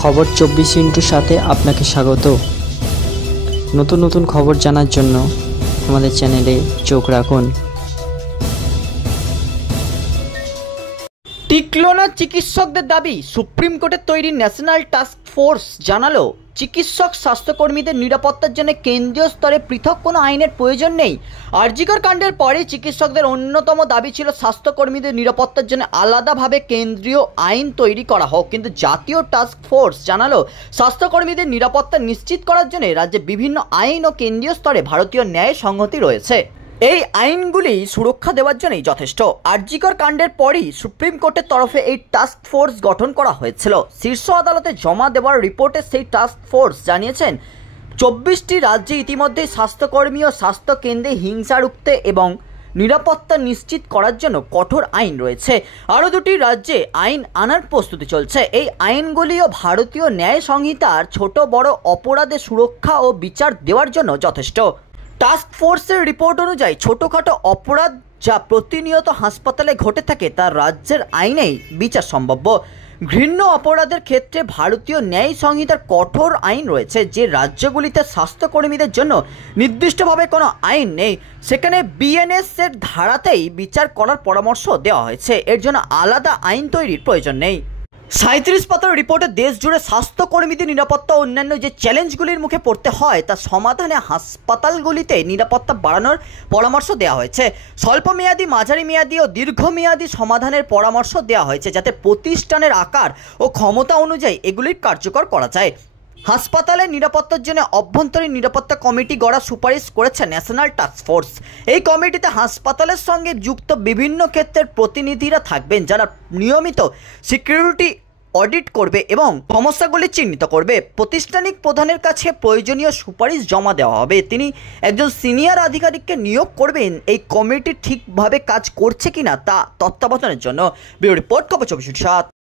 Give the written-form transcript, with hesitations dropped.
খবর 24 সাথে আপনাকে স্বাগত। নতুন নতুন খবর জানার জন্য আমাদের চ্যানেলে চোখ রাখুন। টিকল না চিকিৎসকদের দাবি, সুপ্রিম কোর্টের তৈরি ন্যাশনাল টাস্ক ফোর্স জানালো চিকিৎসক স্বাস্থ্যকর্মীদের নিরাপত্তার জন্য কেন্দ্রীয় স্তরে পৃথক কোনো আইনের প্রয়োজন নেই। আরজিকর কাণ্ডের পরে চিকিৎসকদের অন্যতম দাবি ছিল স্বাস্থ্যকর্মীদের নিরাপত্তার জন্য আলাদাভাবে কেন্দ্রীয় আইন তৈরি করা হোক, কিন্তু জাতীয় টাস্ক ফোর্স জানালো স্বাস্থ্যকর্মীদের নিরাপত্তা নিশ্চিত করার জন্য রাজ্যে বিভিন্ন আইন ও কেন্দ্রীয় স্তরে ভারতীয় ন্যায় সংহতি রয়েছে। এই আইনগুলি সুরক্ষা দেওয়ার জন্যই যথেষ্ট। আরজিকর কাণ্ডের পরই সুপ্রিম কোর্টের তরফে এই টাস্ক ফোর্স গঠন করা হয়েছিল। শীর্ষ আদালতে জমা দেওয়ার রিপোর্টে সেই টাস্ক ফোর্স জানিয়েছেন 24টি রাজ্যে ইতিমধ্যেই স্বাস্থ্যকর্মী ও স্বাস্থ্যকেন্দ্রে হিংসা রুখতে এবং নিরাপত্তা নিশ্চিত করার জন্য কঠোর আইন রয়েছে। আরও 2টি রাজ্যে আইন আনার প্রস্তুতি চলছে। এই আইনগুলিও ভারতীয় ন্যায় সংহিতার ছোট বড় অপরাধে সুরক্ষা ও বিচার দেওয়ার জন্য যথেষ্ট। টাস্ক ফোর্সের রিপোর্ট অনুযায়ী ছোটোখাটো অপরাধ যা প্রতিনিয়ত হাসপাতালে ঘটে থাকে তা রাজ্যের আইনেই বিচার সম্ভাব্য। ঘৃণ্য অপরাধের ক্ষেত্রে ভারতীয় ন্যায় সংহিতার কঠোর আইন রয়েছে। যে রাজ্যগুলিতে স্বাস্থ্যকর্মীদের জন্য নির্দিষ্টভাবে কোনো আইন নেই সেখানে বিএনএস এর ধারাতেই বিচার করার পরামর্শ দেওয়া হয়েছে। এর জন্য আলাদা আইন তৈরির প্রয়োজন নেই। 37 পাতার রিপোর্টে দেশ জুড়ে স্বাস্থ্যকর্মীদের নিরাপত্তা ও অন্যান্য যে চ্যালেঞ্জগুলির মুখে পড়তে হয় তা সমাধানে হাসপাতালগুলিতে নিরাপত্তা বাড়ানোর পরামর্শ দেওয়া হয়েছে। স্বল্পমেয়াদী, মাঝারি মেয়াদী ও দীর্ঘমেয়াদী সমাধানের পরামর্শ দেওয়া হয়েছে যাতে প্রতিষ্ঠানের আকার ও ক্ষমতা অনুযায়ী এগুলির কার্যকর করা যায়। হাসপাতালের নিরাপত্তার জন্য অভ্যন্তরীণ নিরাপত্তা কমিটি গড়ার সুপারিশ করেছে ন্যাশনাল টাস্ক ফোর্স। এই কমিটিতে হাসপাতালের সঙ্গে যুক্ত বিভিন্ন ক্ষেত্রের প্রতিনিধিরা থাকবেন যারা নিয়মিত সিকিউরিটি অডিট করবে এবং সমস্যাগুলি চিহ্নিত করবে। প্রাতিষ্ঠানিক প্রধানের কাছে প্রয়োজনীয় সুপারিশ জমা দেওয়া হবে। তিনি একজন সিনিয়র আধিকারিককে নিয়োগ করবেন এই কমিটি ঠিকভাবে কাজ করছে কিনা তা তত্ত্বাবধানের জন্য। ব্যুরো রিপোর্ট, খবর 24/7।